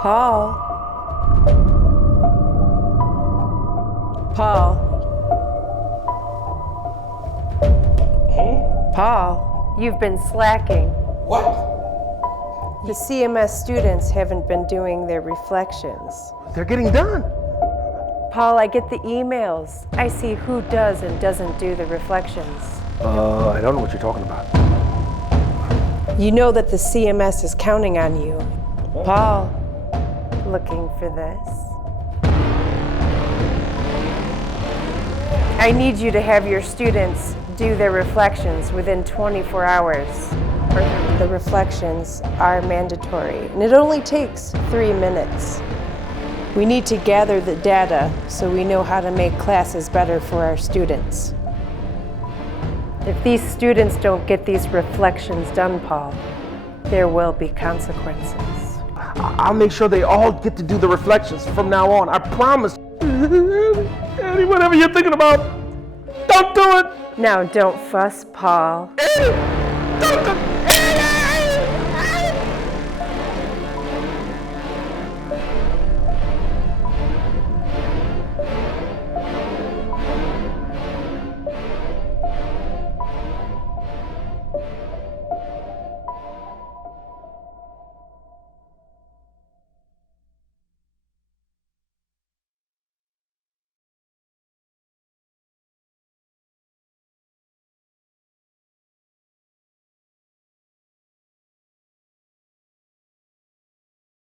Paul? Paul? Paul, you've been slacking. What? The CMS students haven't been doing their reflections. They're getting done. Paul, I get the emails. I see who does and doesn't do the reflections. I don't know what you're talking about. You know that the CMS is counting on you. Paul, looking for this. I need you to have your students do their reflections within 24 hours. The reflections are mandatory, and it only takes 3 minutes. We need to gather the data so we know how to make classes better for our students. If these students don't get these reflections done, Paul, there will be consequences. I'll make sure they all get to do the reflections from now on. I promise. Eddie, whatever you're thinking about, don't do it. Now, don't fuss, Paul. Eddie, don't do it.